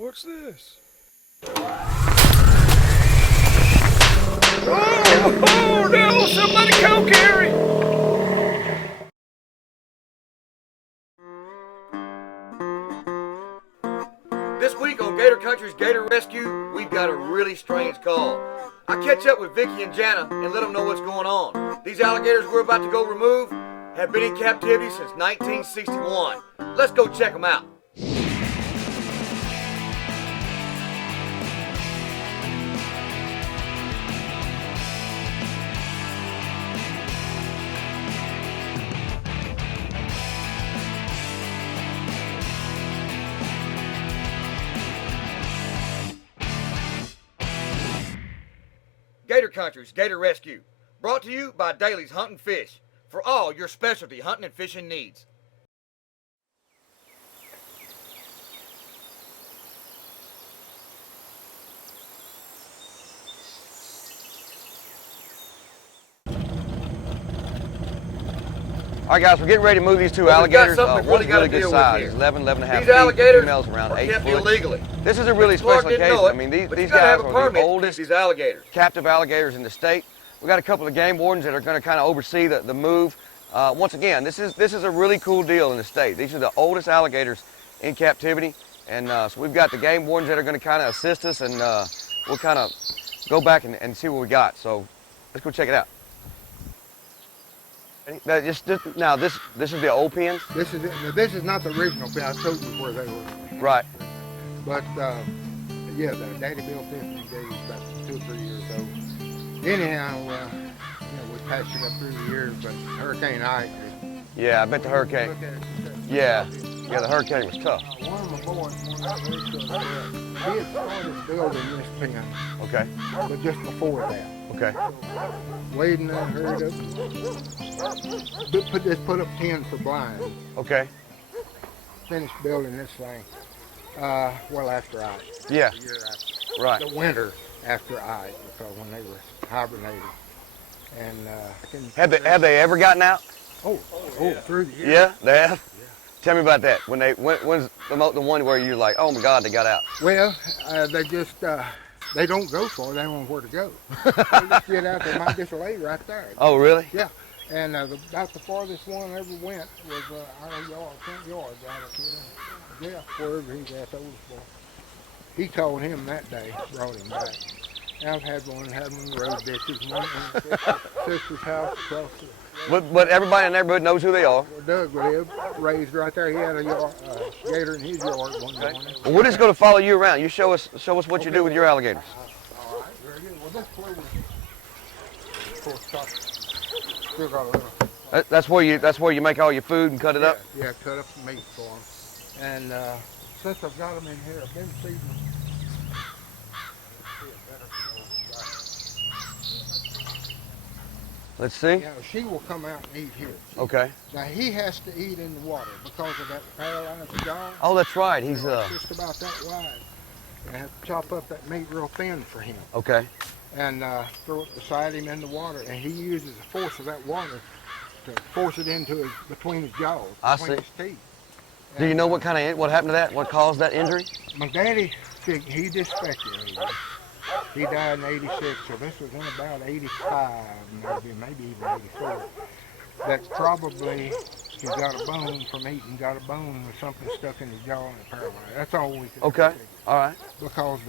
What's this? Oh, no! Somebody call Gary! This week on Gator Country's Gator Rescue, we've got a really strange call. I catch up with Vicky and Jana and let them know what's going on. These alligators we're about to go remove have been in captivity since 1961. Let's go check them out. Gator Country's Gator Rescue, brought to you by Daley's Hunting Fish, for all your specialty hunting and fishing needs. All right, guys, we're getting ready to move these two alligators. One's really good size. He's 11, 11 and a half feet. These alligators females around 8 foot. Illegally. This is a really special occasion. I mean, these guys are the oldest captive alligators in the state. We got a couple of game wardens that are going to kind of oversee the move. Once again, this is a really cool deal in the state. These are the oldest alligators in captivity, and so we've got the game wardens that are going to kind of assist us, and we'll kind of go back and see what we got. So let's go check it out. Now this is the old pens? This is it. Now, this is not the original pen. I told you where they were. Right. But yeah, the Daddy built this when Gary's about 2 or 3 years old. Anyhow, you know, we patched it up through the years, but Hurricane Ike. Yeah, I bet the hurricane. Yeah, the hurricane was tough. One of my boys, he had started building this pen. Okay. But just before that. Okay. Wade and I hurried up. Put up 10 for blind. Okay. Finished building this thing. Well, after Ike. Yeah. The year after. Right. The winter after Ike, because when they were hibernating. And have they ever gotten out? Oh, through the years. Yeah, they have. Yeah. Tell me about that. When's the one where you're like, oh my God, they got out? Well, they just they don't go far. They don't know where to go. They just get out. They might just lay right there. Oh, really? Yeah. And about the farthest one ever went was our yard, front yard, right up here. Yeah, wherever he's at, those boys. He told him that day, brought him back. And I've had one in the road ditches, one in the sister's house across the But everybody in the neighborhood knows who they are. Where Doug lived, raised right there. He had a gator in his yard one morning. Well, we're just going to follow you around. You show us what you do with your alligators. All right, very good. Well, this place was, of course, still got a little. That's where you make all your food and cut it up. Yeah, cut up the meat for them. And since I've got them in here, I've been feeding them. Let's see. Yeah, she will come out and eat here. Okay. Now he has to eat in the water because of that paralyzed jaw. Oh, that's right. He's just about that wide. And I have to chop up that meat real thin for him. Okay. And throw it beside him in the water, and he uses the force of that water to force it into between his jaws, between his teeth. Do you know what happened to that? What caused that injury? My daddy, he just speculated. He died in '86, so this was in about '85, maybe even '84. That's probably he got a bone from eating, got a bone with something stuck in his jaw and it paralyzed. That's all we could Okay, figure. all right. Because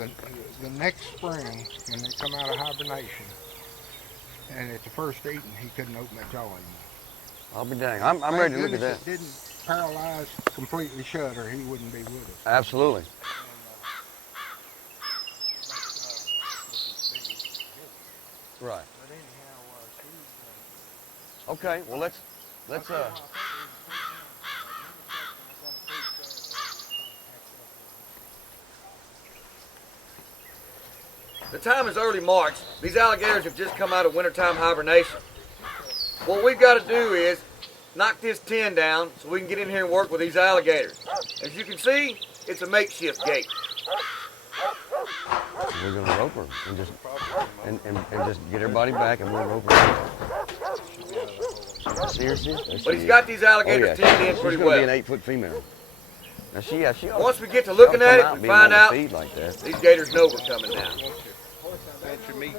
the next spring, when they come out of hibernation, and at the first eating, he couldn't open that jaw anymore. I'll be dang. I'm ready to look at that. If it didn't paralyze completely shut, or he wouldn't be with us. Absolutely. Right. Okay. Well, let's. The time is early March. These alligators have just come out of wintertime hibernation. What we've got to do is knock this tin down so we can get in here and work with these alligators. As you can see, it's a makeshift gate. We're going to rope her and just get everybody back, and we'll rope her. Seriously? But he's got these alligators tinned in pretty well. She's going to be an 8-foot female. Now Once we get to looking at it, we find out like that. these gators know we're coming now. That's your meat.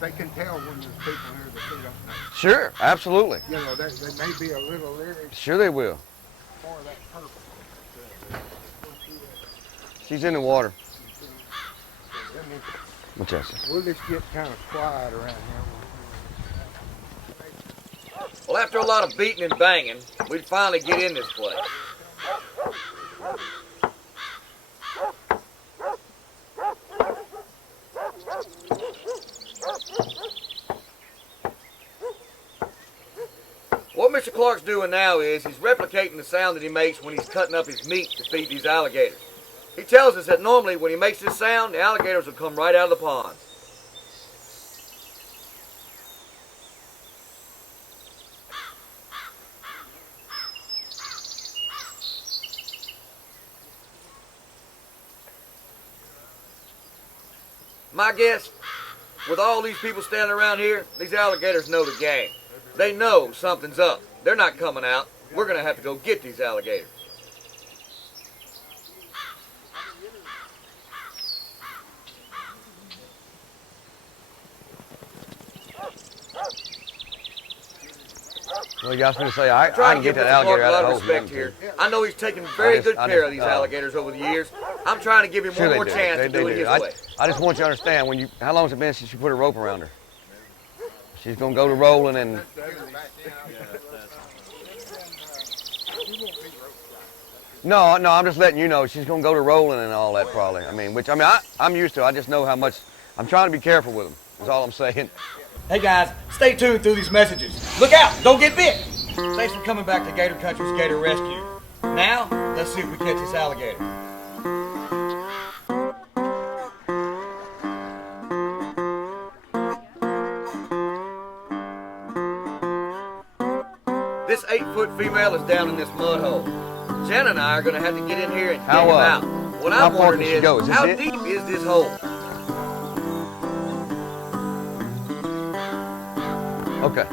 They can tell when there's people here that they don't know. Sure, absolutely. You know, they may be a little leery Sure they will. for that purpose. She's in the water. Then What's that? we'll just get kind of quiet around here. Well, after a lot of beating and banging, we'd finally get in this place. What Mr. Clark's doing now is he's replicating the sound that he makes when he's cutting up his meat to feed these alligators. He tells us that normally when he makes this sound, the alligators will come right out of the pond. My guess, with all these people standing around here, these alligators know the game. They know something's up. They're not coming out. We're going to have to go get these alligators. Well, you guys going to say, I Trying can to get give that Mr. Clark alligator a out lot of of the hole. respect here. I know he's taken very good care of these alligators over the years. I'm trying to give him one more chance to do it his way. I just want you to understand, how long has it been since you put a rope around her? She's going to go to rolling and... No, I'm just letting you know she's going to go to rolling and all that probably. I'm used to it. I just know how much... I'm trying to be careful with them, is all I'm saying. Hey guys, stay tuned through these messages. Look out, don't get bit. Thanks for coming back to Gator Country's Gator Rescue. Now, let's see if we catch this alligator. This 8-foot female is down in this mud hole. Jana and I are going to have to get in here and dig him out. What I'm wondering is, how deep is this hole? Okay.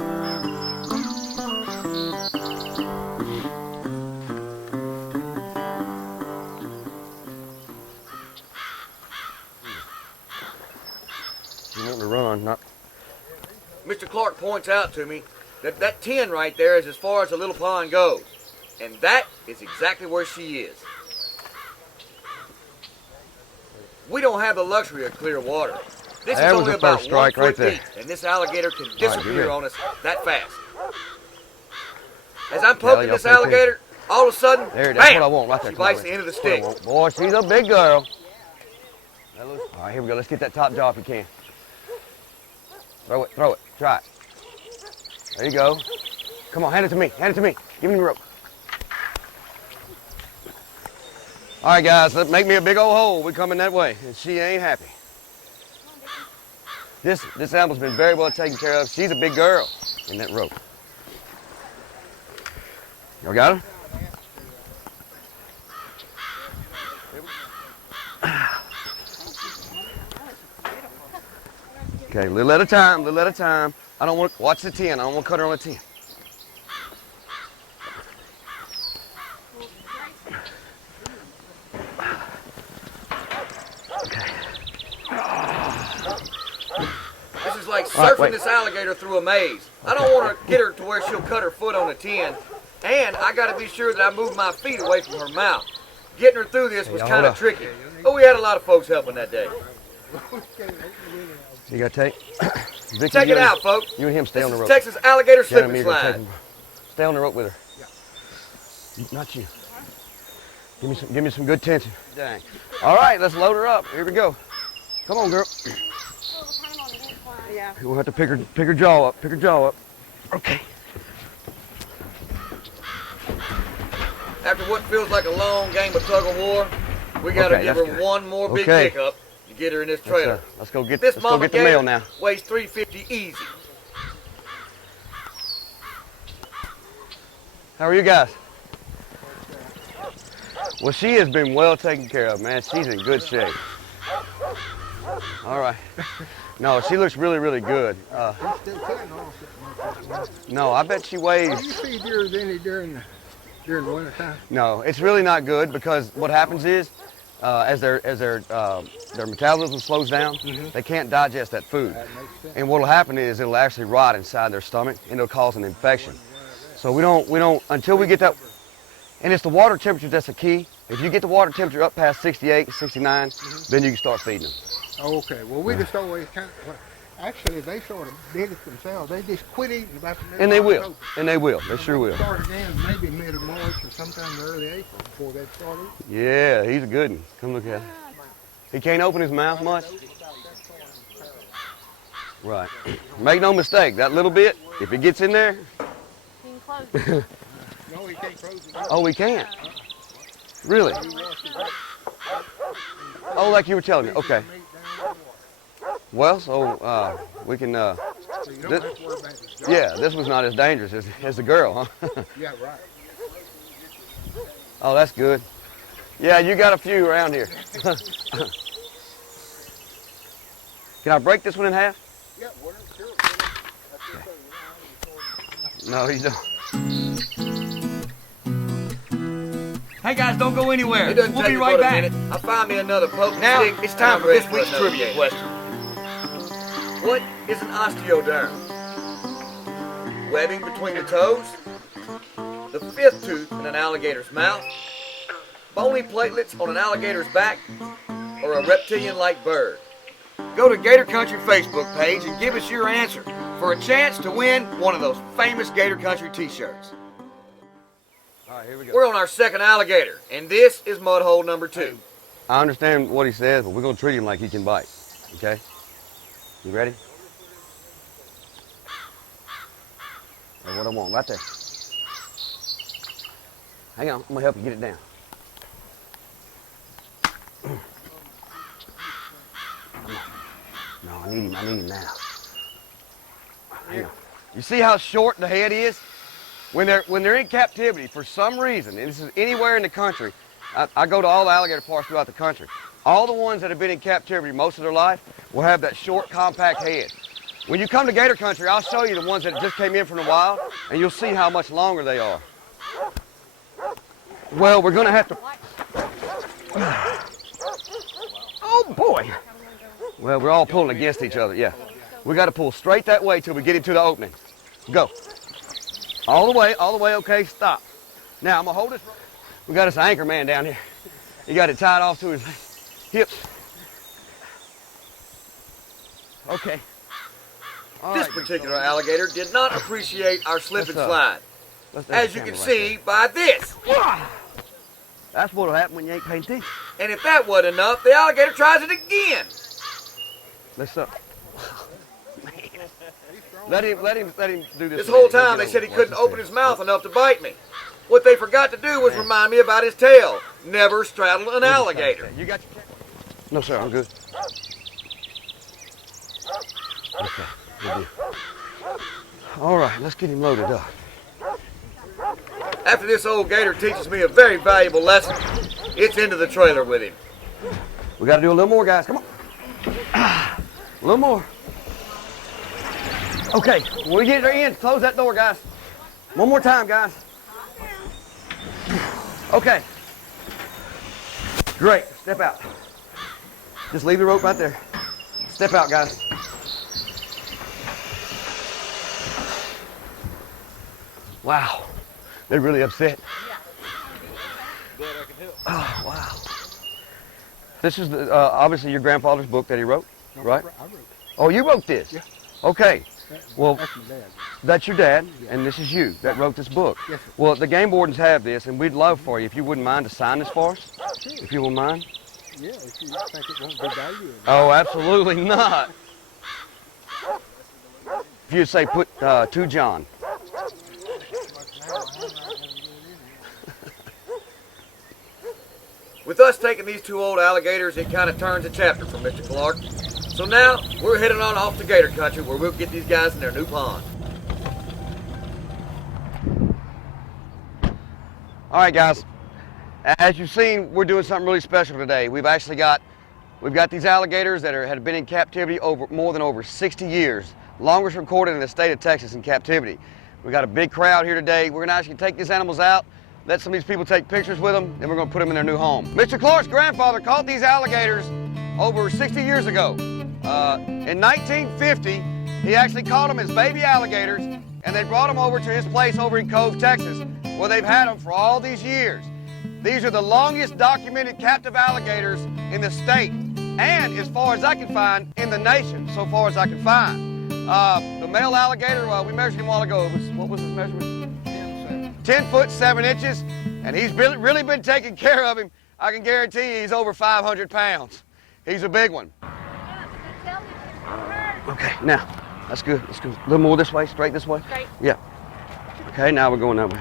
You want to run, not... Mr. Clark points out to me that that 10 right there is as far as the little pond goes. And that is exactly where she is. We don't have the luxury of clear water. This is only about 1 foot deep, and this alligator can disappear on us that fast. As I'm poking this alligator, all of a sudden, that's bam, what I want right there. she bites the end of the stick. Boy, she's a big girl. All right, here we go. Let's get that top jaw if you can. Throw it, try it. There you go. Come on, hand it to me, Give me the rope. All right, guys, let's make me a big old hole. We're coming that way, and she ain't happy. This animal's been very well taken care of. She's a big girl in that rope. Y'all got her? Okay, little at a time. I don't want to, watch the 10. I don't want to cut her on the 10. This is like surfing this alligator through a maze. I don't want to get her to where she'll cut her foot on a 10, and I got to be sure that I move my feet away from her mouth. Getting her through this was kind of tricky, but we had a lot of folks helping that day. You got tape? Vicky, check it out, folks. You and him stay on the rope. This is Texas alligator slip and slide. Stay on the rope with her. Not you. Give me some good tension. Dang. All right, let's load her up. Here we go. Come on, girl. Yeah. We'll have to pick her jaw up. Okay. After what feels like a long game of tug of war, we got to give her one more big pickup to get her in this trailer. Let's go get this the mail now. Weighs 350 easy. How are you guys? Well, she has been well taken care of, man. She's in good shape. All right. No, she looks really, really good. No, I bet she weighs. Do you see deer any during the winter time? No, it's really not good because what happens is, as their metabolism slows down, they can't digest that food. That makes sense. And what'll happen is it'll actually rot inside their stomach and it'll cause an infection. So we don't until we get that. And it's the water temperature that's the key. If you get the water temperature up past 68, 69, then you can start feeding them. Oh, okay. Well, we just always kind of, actually, they sort of did it themselves. They just quit eating about the middle And they of will. October. And they will. They sure will. Start again maybe mid of March or sometime in early April before they start eating. Yeah, he's a good one. Come look at him. He can't open his mouth much. Right. Make no mistake, that little bit, if it gets in there. No, he can't close it. Oh, he can't. Really? Oh, like you were telling me. Okay. Well, so we can. So you don't have to worry about his job. Yeah, this was not as dangerous as the girl, huh? Yeah, right. Oh, that's good. Yeah, you got a few around here. Can I break this one in half? Yeah, whatever, sure. No, you don't. Hey guys, don't go anywhere. It doesn't We'll take be me right but a back. minute. I'll find me another poke Now, stick. it's time for I'm this ready week's another trivia game. question. What is an osteoderm? Webbing between the toes, the fifth tooth in an alligator's mouth, bony platelets on an alligator's back, or a reptilian-like bird? Go to Gator Country Facebook page and give us your answer for a chance to win one of those famous Gator Country t-shirts. All right, here we go. We're on our second alligator, and this is mud hole number 2. I understand what he says, but we're going to treat him like he can bite. Okay? You ready? That's what I want, right there. Hang on, I'm going to help you get it down. Come on. No, I need him now. Hang on. You see how short the head is? When they're in captivity, for some reason, and this is anywhere in the country, I go to all the alligator parks throughout the country. All the ones that have been in captivity most of their life will have that short, compact head. When you come to Gator Country, I'll show you the ones that just came in from the wild, and you'll see how much longer they are. Well, we're going to have to... Oh, boy. Well, we're all pulling against each other, yeah. We got to pull straight that way till we get into the opening. Go. All the way, okay, stop. Now, I'm going to hold this. We got this anchor man down here. He got it tied off to his hips. Okay. All This right. particular alligator did not appreciate our slip and Let's, slide. Let's As you can see by this. That's what'll happen when you ain't paying attention. And if that wasn't enough, the alligator tries it again. Let's Let him do this. This whole time they said he couldn't open his mouth enough to bite me. What they forgot to do was remind me about his tail. Never straddle an alligator. You got your... No, sir, I'm good. Okay, good deal. All right, let's get him loaded up. After this old gator teaches me a very valuable lesson, it's into the trailer with him. We got to do a little more, guys. Come on. A little more. Okay, when we get her in, close that door, guys. One more time, guys. Okay. Great. Step out. Just leave the rope right there. Step out, guys. Wow. They're really upset. Glad I can help. Oh, wow. This is the, obviously your grandfather's book that he wrote, right? I wrote it. Oh, you wrote this? Yeah. Okay. Well, That's my dad. that's your dad, and this is you that wrote this book. Yes, sir. Well, the game wardens have this, and we'd love for you, if you wouldn't mind, to sign this for us, if you wouldn't mind. Yeah, if you think it won't be valuable. Oh, absolutely not. If you'd say put to John. With us taking these two old alligators, it kind of turns a chapter for Mr. Clark. So now, we're heading on off to Gator Country where we'll get these guys in their new pond. All right, guys. As you've seen, we're doing something really special today. We've got these alligators that have been in captivity more than over 60 years, longest recorded in the state of Texas in captivity. We've got a big crowd here today. We're gonna actually take these animals out, let some of these people take pictures with them, then we're gonna put them in their new home. Mr. Clark's grandfather caught these alligators over 60 years ago. In 1950, he actually caught them as baby alligators, and they brought them over to his place over in Cove, Texas, where they've had them for all these years. These are the longest documented captive alligators in the state, and as far as I can find, in the nation, so far as I can find. The male alligator, we measured him a while ago. What was his measurement? 10 foot 7 inches, and he's really been taking care of him. I can guarantee you he's over 500 pounds. He's a big one. Okay, now, that's good. Let's go a little more this way, straight this way. Straight. Yeah. Okay, now we're going that way.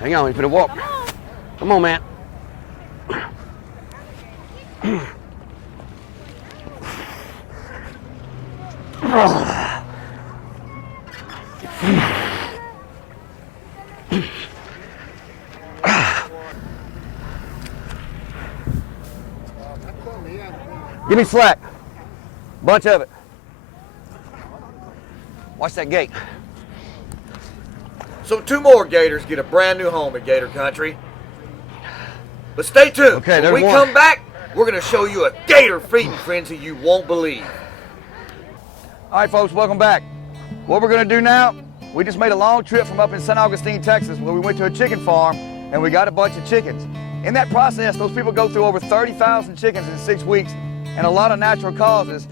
Hang on, he's gonna walk. Come on, man. Give me slack. Bunch of it. Watch that gate. So 2 more gators get a brand new home in Gator Country. But stay tuned. Okay, when we come back, we're going to show you a gator feeding frenzy you won't believe. All right, folks, welcome back. What we're going to do now, we just made a long trip from up in St. Augustine, Texas, where we went to a chicken farm, and we got a bunch of chickens. In that process, those people go through over 30,000 chickens in 6 weeks, and a lot of natural causes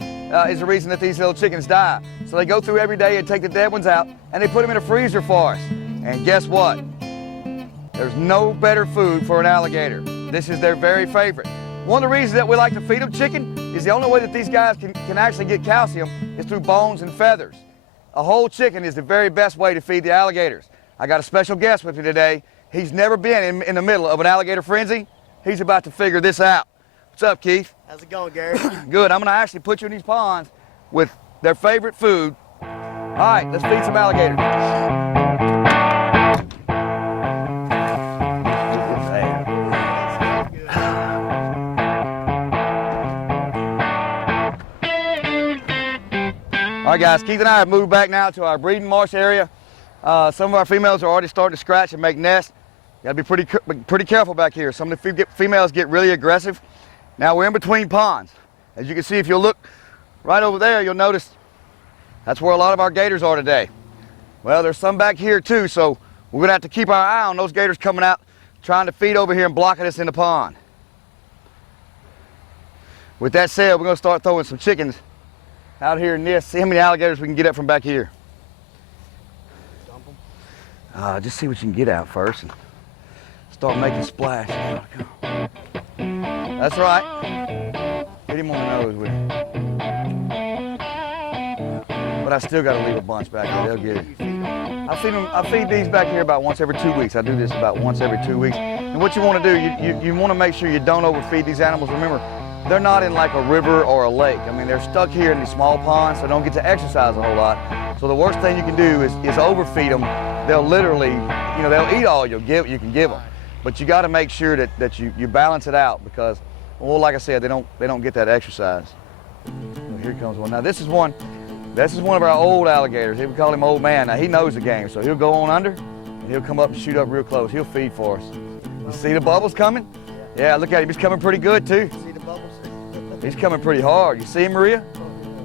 is the reason that these little chickens die. So they go through every day and take the dead ones out, and they put them in a freezer for us. And guess what? There's no better food for an alligator. This is their very favorite. One of the reasons that we like to feed them chicken is the only way that these guys can actually get calcium is through bones and feathers. A whole chicken is the very best way to feed the alligators. I got a special guest with me today. He's never been in the middle of an alligator frenzy. He's about to figure this out. What's up, Keith? How's it going, Gary? Good. I'm going to actually put you in these ponds with their favorite food. All right, let's feed some alligators. All right, guys, Keith and I have moved back now to our breeding marsh area. Some of our females are already starting to scratch and make nests. You gotta be pretty careful back here. Some of the females get really aggressive. Now we're in between ponds. As you can see, if you'll look right over there, you'll notice that's where a lot of our gators are today. Well, there's some back here too, so we're gonna have to keep our eye on those gators coming out, trying to feed over here and blocking us in the pond. With that said, we're gonna start throwing some chickens out here in this, see how many alligators we can get up from back here. Just see what you can get out first and start making splash. That's right. Hit him on the nose with it. But I still got to leave a bunch back here. They'll get it. I feed these back here about once every 2 weeks. I do this about once every 2 weeks. And what you want to do, you want to make sure you don't overfeed these animals. Remember, they're not in like a river or a lake. I mean, they're stuck here in these small ponds, so they don't get to exercise a whole lot. So the worst thing you can do is overfeed them. They'll literally, they'll eat all you can give them. But you got to make sure that you balance it out because, well, like I said, they don't get that exercise. Oh, here comes one. Now this is one of our old alligators. We call him Old Man. Now he knows the game, so he'll go on under and he'll come up and shoot up real close. He'll feed for us. You see the bubbles coming? Yeah, look at him. He's coming pretty good too. See the bubbles? He's coming pretty hard. You see him, Maria?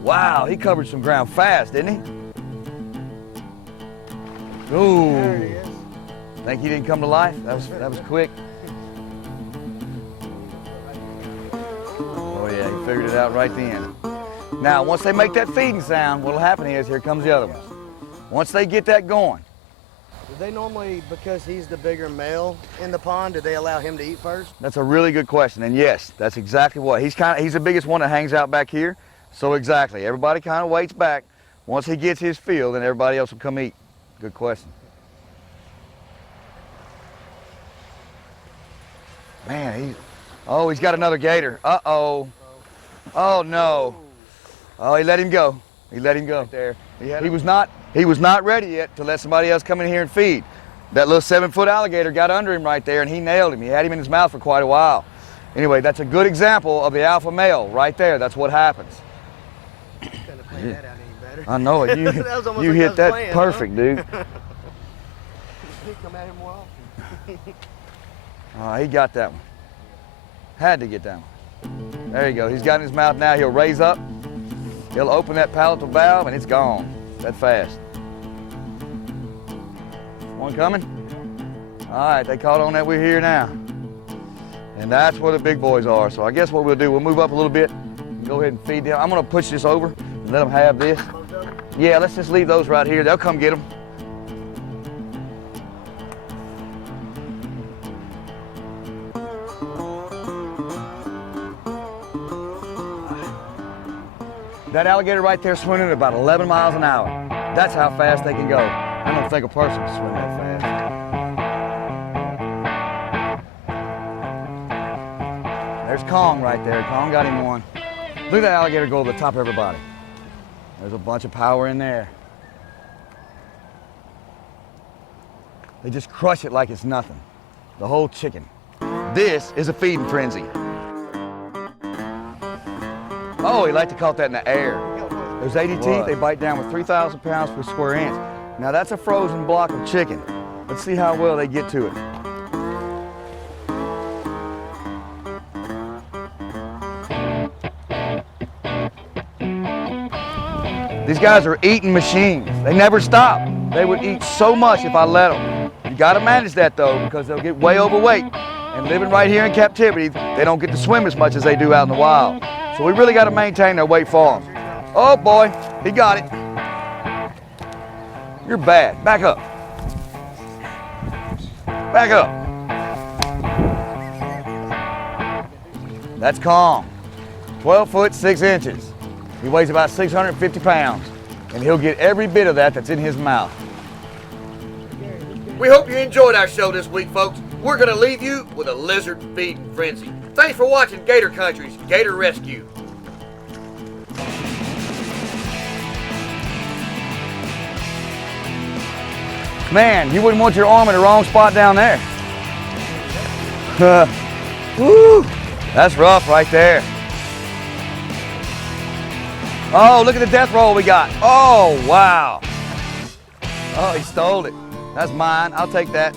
Wow, he covered some ground fast, didn't he? Ooh. There he is. Think he didn't come to life? That was quick. Oh yeah, he figured it out right then. Now, once they make that feeding sound, what'll happen is, here comes the other ones. Once they get that going. Do they normally, because he's the bigger male in the pond, do they allow him to eat first? That's a really good question, and yes, that's exactly what. He's the biggest one that hangs out back here, so exactly. Everybody kind of waits back. Once he gets his fill, then everybody else will come eat. Good question. Man, he's got another gator. Uh-oh. Oh, no. Oh, he let him go. He let him go. Right there. He was not ready yet to let somebody else come in here and feed. That little 7-foot alligator got under him right there and he nailed him. He had him in his mouth for quite a while. Anyway, that's a good example of the alpha male right there. That's what happens. Couldn't have played that out any better. I know it. You, That was almost you like I hit was that playing, perfect, dude. He come at him more often. He got that one. Had to get that one. There you go. He's got it in his mouth now. He'll raise up. He'll open that palatal valve and it's gone. That fast. One coming? All right, they caught on that we're here now. And that's where the big boys are. So I guess what we'll do, we'll move up a little bit and go ahead and feed them. I'm gonna push this over and let them have this. Yeah, let's just leave those right here. They'll come get them. That alligator right there swimming at about 11 miles an hour. That's how fast they can go. I don't think a person can swim that fast. There's Kong right there. Kong got him one. Look at that alligator go over the top of everybody. There's a bunch of power in there. They just crush it like it's nothing. The whole chicken. This is a feeding frenzy. Oh, he liked to caught that in the air. Those 80 teeth, they bite down with 3,000 pounds per square inch. Now that's a frozen block of chicken. Let's see how well they get to it. These guys are eating machines. They never stop. They would eat so much if I let them. You gotta manage that though, because they'll get way overweight. And living right here in captivity, they don't get to swim as much as they do out in the wild. So we really gotta maintain their weight for them. Oh boy, he got it. You're bad, back up. Back up. That's Kong, 12 foot 6 inches. He weighs about 650 pounds, and he'll get every bit of that that's in his mouth. We hope you enjoyed our show this week, folks. We're going to leave you with a lizard feeding frenzy. Thanks for watching Gator Country's Gator Rescue. Man, you wouldn't want your arm in the wrong spot down there. Woo, that's rough right there. Oh, look at the death roll we got. Oh, wow. Oh, he stole it. That's mine. I'll take that.